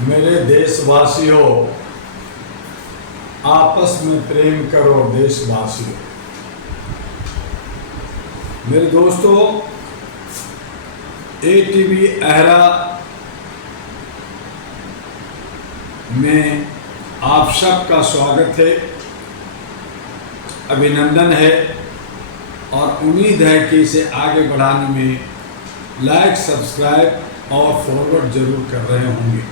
मेरे देशवासियों, आपस में प्रेम करो देशवासियों। मेरे दोस्तों, ATV अहरा में आप सबका स्वागत है, अभिनंदन है और उम्मीद है कि इसे आगे बढ़ाने में लाइक, सब्सक्राइब और फॉरवर्ड जरूर कर रहे होंगे।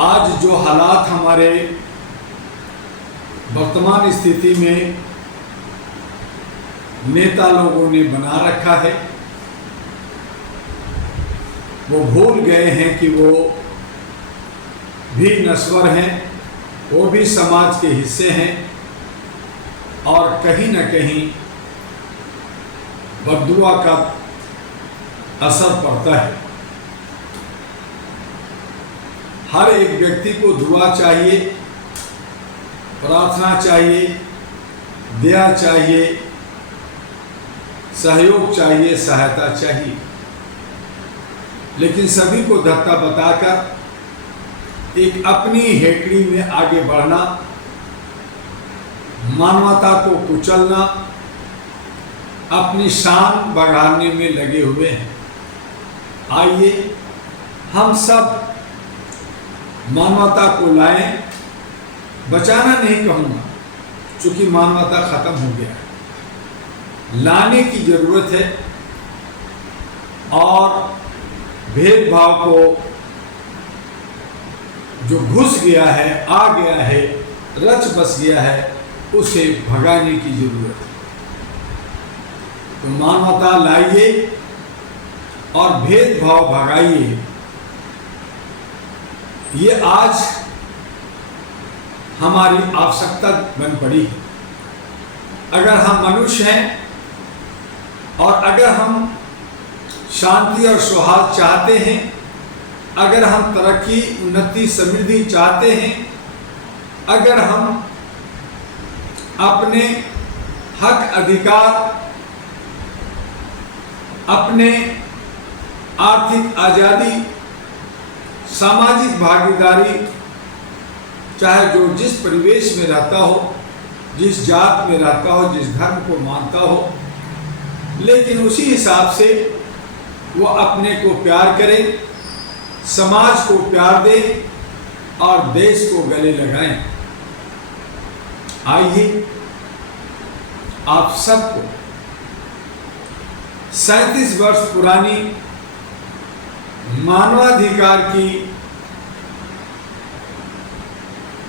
आज जो हालात हमारे वर्तमान स्थिति में नेता लोगों ने बना रखा है, वो भूल गए हैं कि वो भी नश्वर हैं, वो भी समाज के हिस्से हैं और कहीं न कहीं बद्दुआ का असर पड़ता है। हर एक व्यक्ति को दुआ चाहिए, प्रार्थना चाहिए, दया चाहिए, सहयोग चाहिए, सहायता चाहिए, लेकिन सभी को धक्का बताकर एक अपनी हेकड़ी में आगे बढ़ना, मानवता को कुचलना, अपनी शान बढ़ाने में लगे हुए हैं। आइए हम सब मानवता को लाएं, बचाना नहीं कहूँगा, चूंकि मानवता खत्म हो गया है, लाने की जरूरत है और भेदभाव को जो घुस गया है, आ गया है, रच बस गया है, उसे भगाने की जरूरत है। तो मानवता लाइए और भेदभाव भगाइए। ये आज हमारी आवश्यकता बन पड़ी है। अगर हम मनुष्य हैं और अगर हम शांति और सौहार्द चाहते हैं, अगर हम तरक्की, उन्नति, समृद्धि चाहते हैं, अगर हम अपने हक, अधिकार, अपने आर्थिक आज़ादी, सामाजिक भागीदारी, चाहे जो जिस परिवेश में रहता हो, जिस जात में रहता हो, जिस धर्म को मानता हो, लेकिन उसी हिसाब से वो अपने को प्यार करे, समाज को प्यार दे और देश को गले लगाएं। आइए आप सबको 37 वर्ष पुरानी मानवाधिकार की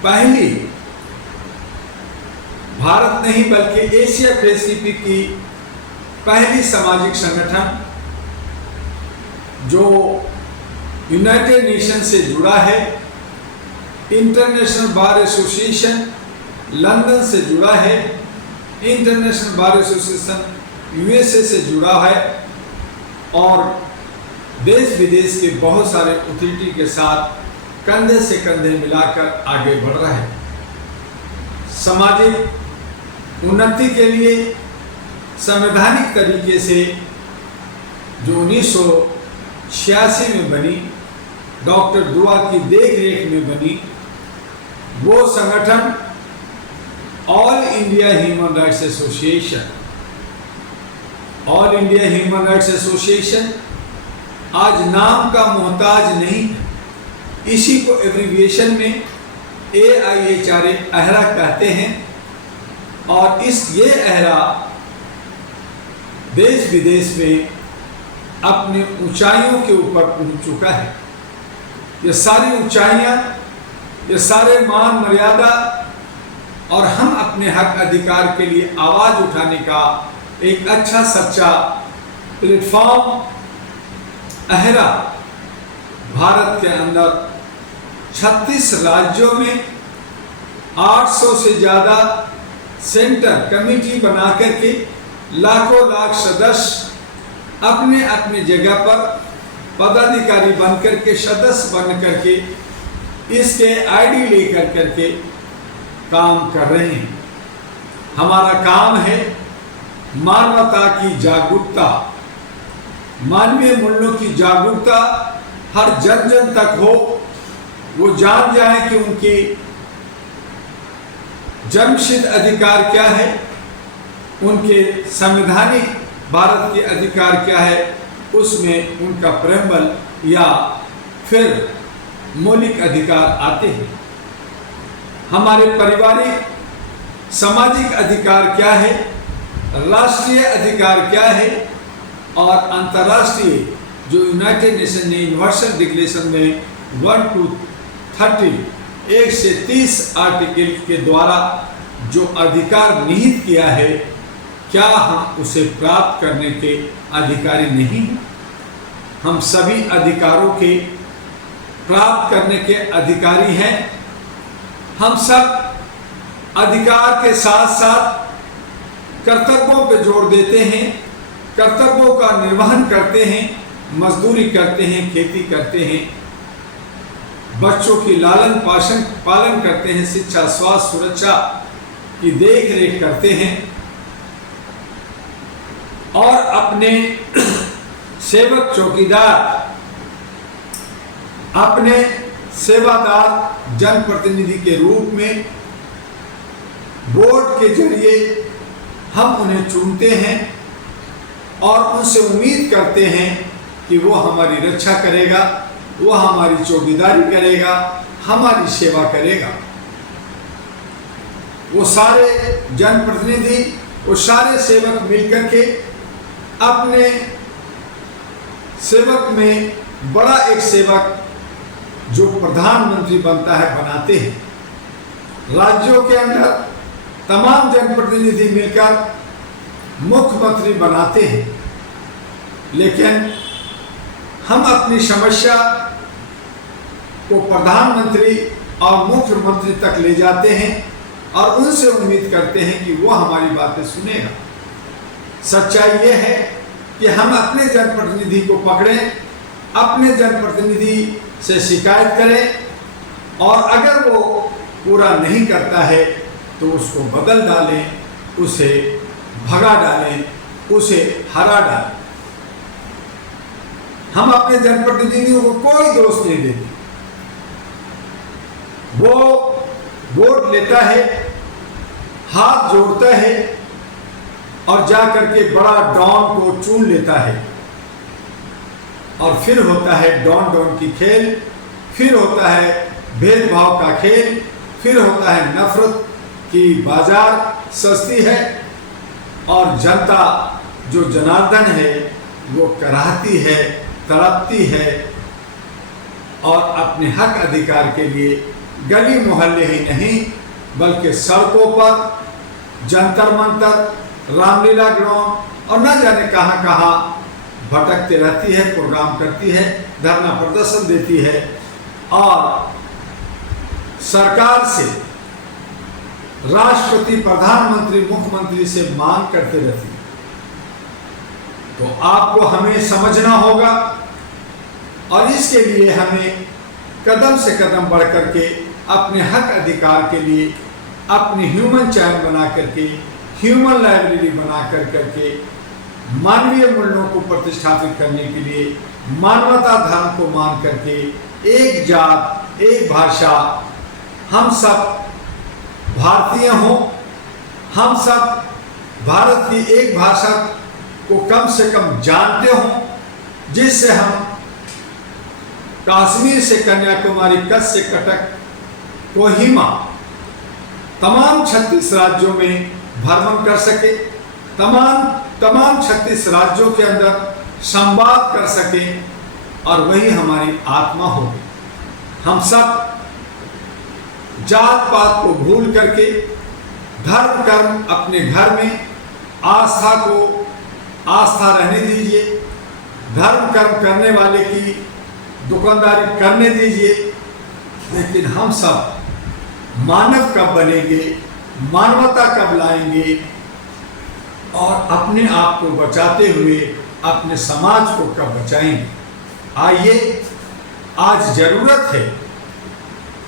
पहली, भारत नहीं बल्कि एशिया पैसिफिक की पहली सामाजिक संगठन जो यूनाइटेड नेशन से जुड़ा है, इंटरनेशनल बार एसोसिएशन लंदन से जुड़ा है, इंटरनेशनल बार एसोसिएशन USA से जुड़ा है और देश विदेश के बहुत सारे अथॉरिटी के साथ कंधे से कंधे मिलाकर आगे बढ़ रहा है। सामाजिक उन्नति के लिए संवैधानिक तरीके से जो 1986 में बनी, डॉक्टर दुआ की देखरेख में बनी, वो संगठन all India human rights association, all India human rights association आज नाम का मोहताज नहीं है। इसी को एब्रिविएशन में AIHRA अहरा कहते हैं और ये अहरा देश विदेश में अपने ऊंचाइयों के ऊपर पहुंच चुका है। ये सारी ऊंचाइयां, ये सारे मान मर्यादा और हम अपने हक अधिकार के लिए आवाज उठाने का एक अच्छा सच्चा प्लेटफॉर्म अहरा भारत के अंदर 36 राज्यों में 800 से ज़्यादा सेंटर कमेटी बना करके लाखों लाख सदस्य अपने अपने जगह पर पदाधिकारी बन करके, सदस्य बन करके, इसके आईडी लेकर करके काम कर रहे हैं। हमारा काम है मानवता की जागरूकता, मानवीय मूल्यों की जागरूकता हर जन जन तक हो, वो जान जाए कि उनकी जन्मसिद्ध अधिकार क्या है, उनके संवैधानिक भारत के अधिकार क्या है, उसमें उनका प्रेम्बल या फिर मौलिक अधिकार आते हैं। हमारे पारिवारिक सामाजिक अधिकार क्या है, राष्ट्रीय अधिकार क्या है और अंतर्राष्ट्रीय जो यूनाइटेड नेशन ने यूनिवर्सल डिक्लेरेशन में 1 to 30 1 से 30 आर्टिकल के द्वारा जो अधिकार निहित किया है, क्या हम उसे प्राप्त करने के अधिकारी नहीं हैं? हम सभी अधिकारों के प्राप्त करने के अधिकारी हैं। हम सब अधिकार के साथ साथ कर्तव्यों पे जोर देते हैं, कर्तव्यों का निर्वहन करते हैं, मजदूरी करते हैं, खेती करते हैं, बच्चों की लालन पालन करते हैं, शिक्षा स्वास्थ्य सुरक्षा की देख रेख करते हैं और अपने सेवक चौकीदार, अपने सेवादार जनप्रतिनिधि के रूप में वोट के जरिए हम उन्हें चुनते हैं और उनसे उम्मीद करते हैं कि वो हमारी रक्षा करेगा, वो हमारी चौकीदारी करेगा, हमारी सेवा करेगा। वो सारे जनप्रतिनिधि, वो सारे सेवक मिलकर के अपने सेवक में बड़ा एक सेवक जो प्रधानमंत्री बनता है बनाते हैं। राज्यों के अंदर तमाम जनप्रतिनिधि मिलकर मुख्यमंत्री बनाते हैं, लेकिन हम अपनी समस्या को प्रधानमंत्री और मुख्यमंत्री तक ले जाते हैं और उनसे उम्मीद करते हैं कि वो हमारी बातें सुनेगा। सच्चाई ये है कि हम अपने जनप्रतिनिधि को पकड़ें, अपने जनप्रतिनिधि से शिकायत करें और अगर वो पूरा नहीं करता है तो उसको बदल डालें, उसे भगा डालें, उसे हरा डालें। हम अपने जनप्रतिनिधियों को कोई दोष नहीं देते। वो वोट लेता है, हाथ जोड़ता है और जाकर के बड़ा डॉन को चुन लेता है और फिर होता है डॉन की खेल, फिर होता है भेदभाव का खेल, फिर होता है नफरत की बाजार सस्ती है और जनता जो जनार्दन है वो कराहती है, तड़पती है और अपने हक अधिकार के लिए गली मोहल्ले ही नहीं बल्कि सड़कों पर, जंतर मंतर, रामलीला ग्राउंड और न जाने कहां कहां भटकते रहती है, प्रोग्राम करती है, धरना प्रदर्शन देती है और सरकार से, राष्ट्रपति, प्रधानमंत्री, मुख्यमंत्री से मांग करते रहती है। तो आपको हमें समझना होगा और इसके लिए हमें कदम से कदम बढ़ करके अपने हक अधिकार के लिए अपनी ह्यूमन चैन बना करके, ह्यूमन लाइब्रेरी बना करके मानवीय मूल्यों को प्रतिष्ठापित करने के लिए मानवता धर्म को मान करके एक जात, एक भाषा, हम सब भारतीय हों, हम सब भारत की एक भाषा को कम से कम जानते हों, जिससे हम कश्मीर से कन्याकुमारी, कच्छ से कटक, कोहिमा, तमाम 36 राज्यों में भ्रमण कर सके, तमाम 36 राज्यों के अंदर संवाद कर सके और वही हमारी आत्मा होगी। हम सब जात पात को भूल करके धर्म कर्म अपने घर में, आस्था को आस्था रहने दीजिए, धर्म कर्म करने वाले की दुकानदारी करने दीजिए, लेकिन हम सब मानव कब बनेंगे, मानवता कब लाएंगे और अपने आप को बचाते हुए अपने समाज को कब बचाएंगे। आइए, आज जरूरत है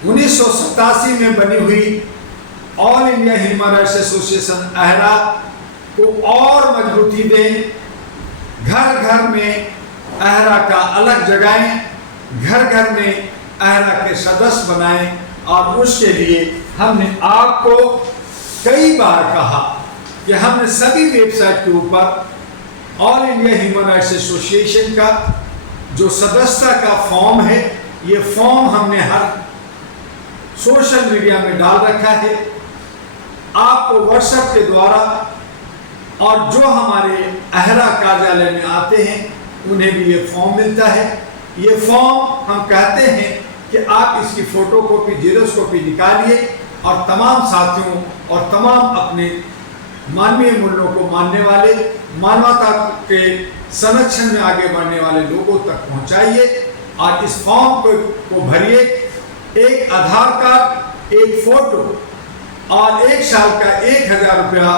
1987 में बनी हुई all India human rights association AHRA को और मजबूती दें, घर घर में अहरा का अलग जगाएं घर घर में अहरा के सदस्य बनाएं। और उसके लिए हमने आपको कई बार कहा कि हमने सभी वेबसाइट के ऊपर all India human rights association का जो सदस्यता का फॉर्म है, ये फॉर्म हमने हर सोशल मीडिया में डाल रखा है। आपको व्हाट्सएप के द्वारा और जो हमारे अहरा कार्यालय में आते हैं उन्हें भी ये फॉर्म मिलता है। ये फॉर्म हम कहते हैं कि आप इसकी फोटो कॉपी, जेरॉक्स कॉपी निकालिए और तमाम साथियों और तमाम अपने मानवीय मूल्यों को मानने वाले, मानवता के संरक्षण में आगे बढ़ने वाले लोगों तक पहुंचाइए। और इस फॉर्म को भरिए। एक आधार कार्ड, एक फोटो और 1 साल का 1000 रुपया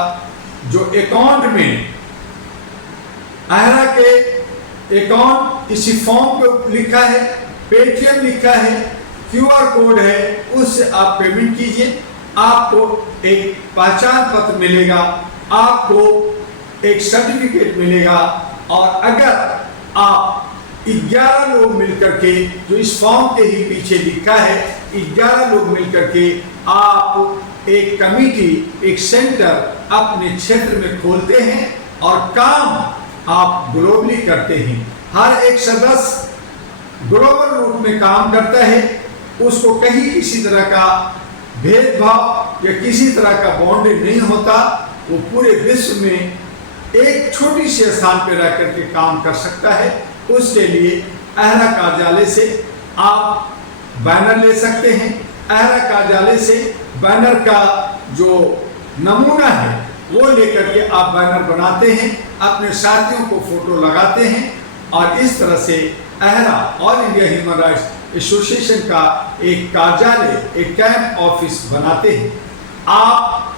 जो अकाउंट में अहरा के अकाउंट इसी फॉर्म पे लिखा है, पेटीएम लिखा है, QR कोड है, उससे आप पेमेंट कीजिए। आपको एक पहचान पत्र मिलेगा, आपको एक सर्टिफिकेट मिलेगा। और अगर आप 11 लोग मिलकर के, जो इस फॉर्म के ही पीछे लिखा है, 11 लोग मिलकर के आप एक कमेटी, एक सेंटर अपने क्षेत्र में खोलते हैं और काम आप ग्लोबली करते हैं। हर एक सदस्य ग्लोबल रूप में काम करता है। उसको कहीं किसी तरह का भेदभाव या किसी तरह का बॉन्डिंग नहीं होता। वो पूरे विश्व में एक छोटी सी स्थान पर रह करके काम कर सकता है। उसके लिए अहरा कार्यालय से आप बैनर ले सकते हैं। अहरा कार्यालय से बैनर का जो नमूना है वो लेकर के आप बैनर बनाते हैं, अपने साथियों को फोटो लगाते हैं और इस तरह से AHRA all India human rights association का एक कार्यालय, एक कैंप ऑफिस बनाते हैं। आप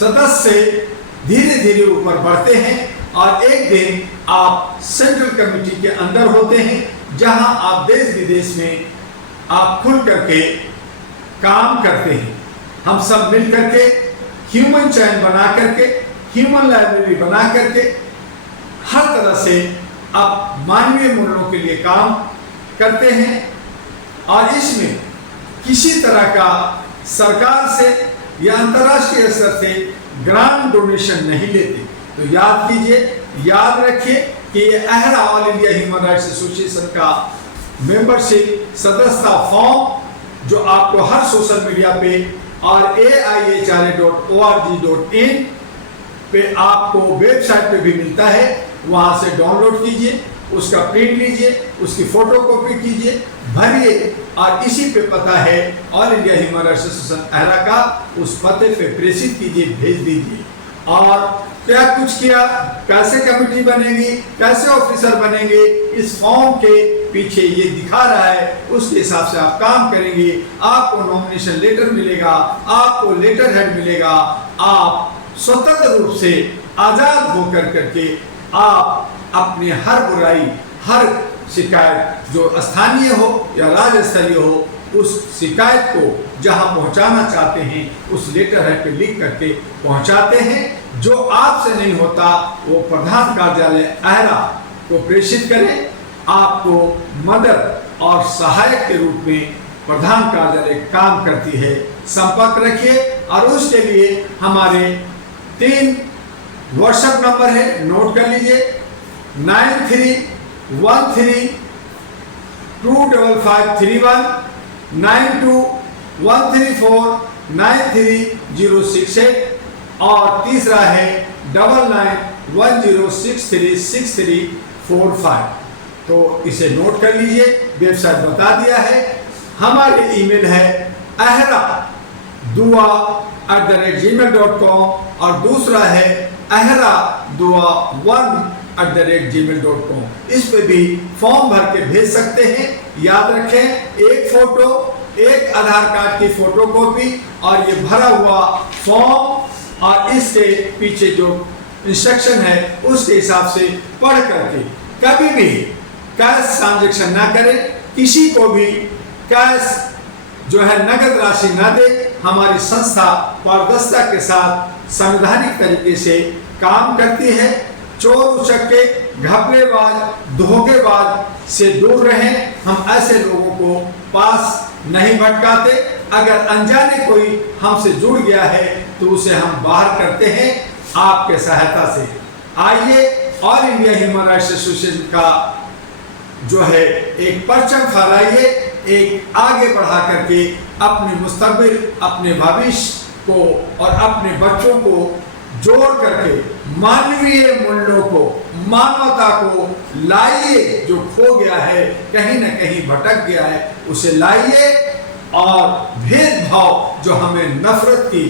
सदस्य से धीरे धीरे ऊपर बढ़ते हैं और एक दिन आप सेंट्रल कमेटी के अंदर होते हैं, जहां आप देश विदेश में आप खुल करके काम करते हैं। हम सब मिल करके ह्यूमन चैन बना करके, ह्यूमन लाइब्रेरी बना करके हर तरह से आप मानवीय मूल्यों के लिए काम करते हैं। और इसमें किसी तरह का सरकार से या अंतर्राष्ट्रीय स्तर से ग्रांट डोनेशन नहीं लेते। तो याद कीजिए, याद रखिए कि ये AHRA all India human rights association का मेंबरशिप सदस्यता फॉर्म जो आपको हर सोशल मीडिया पे और AIHRA.org.in पे आपको वेबसाइट पे भी मिलता है। वहां से डाउनलोड कीजिए, उसका प्रिंट लीजिए, उसकी फोटो कॉपी कीजिए, भरिए और इसी पे पता है all India human rights association AHRA का, उस पते पे प्रेषित कीजिए, भेज दीजिए। और क्या कुछ किया, कैसे कमेटी बनेगी, कैसे ऑफिसर बनेंगे, इस फॉर्म के पीछे ये दिखा रहा है। उसके हिसाब से आप काम करेंगे, आपको नॉमिनेशन लेटर मिलेगा, आपको लेटर हेड मिलेगा। आप स्वतंत्र रूप से आजाद होकर करके आप अपने हर बुराई, हर शिकायत जो स्थानीय हो या राज्य स्तरीय हो, उस शिकायत को जहां पहुंचाना चाहते हैं उस लेटर हेड पे लिख करके पहुंचाते हैं। जो आपसे नहीं होता वो प्रधान कार्यालय अहरा को प्रेषित करें। आपको मदद और सहायक के रूप में प्रधान कार्यालय काम करती है। संपर्क रखिए और उसके लिए हमारे 3 व्हाट्सएप नंबर है, नोट कर लीजिए। 9313255531, 9213493068 और तीसरा है 9910636345। तो इसे नोट कर लीजिए। वेबसाइट बता दिया है। हमारे ईमेल है ahradua@gmail.com और दूसरा है ahradua1@gmail.com। इस पे भी फॉर्म भर के भेज सकते हैं। याद रखें, एक फोटो, एक आधार कार्ड की फोटो कॉपी और ये भरा हुआ फॉर्म और इसके पीछे जो इंस्ट्रक्शन है उसके हिसाब से पढ़ करके कभी भी कैश ट्रांजैक्शन ना करें। किसी को भी कैश जो है नगद राशि ना दे। हमारी संस्था पारदर्शिता के साथ संवैधानिक तरीके से काम करती है। चोर उचक्के, घपलेबाज, धोखेबाज से दूर रहें। हम ऐसे लोग पास नहीं भटकाते। अगर अनजाने कोई हमसे जुड़ गया है तो उसे हम बाहर करते हैं आपके सहायता से। आइए all India human rights association का जो है एक परचम फहराइए, एक आगे बढ़ा करके अपने मुस्तकबिल, अपने भविष्य को और अपने बच्चों को जोड़ करके मानवीय मूल्यों को, मानवता को लाइए। जो खो गया है, कहीं ना कहीं भटक गया है, उसे लाइए और भेदभाव जो हमें नफरत की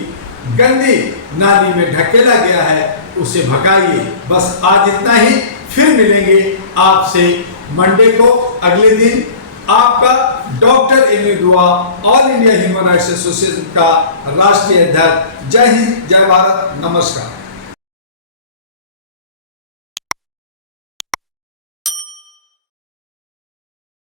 गंदी नाली में ढकेला गया है उसे भगाइए। बस आज इतना ही, फिर मिलेंगे आपसे मंडे को। अगले दिन आपका डॉक्टर एमी दुआ, all India human rights association का राष्ट्रीय अध्यक्ष। जय हिंद, जय भारत, नमस्कार।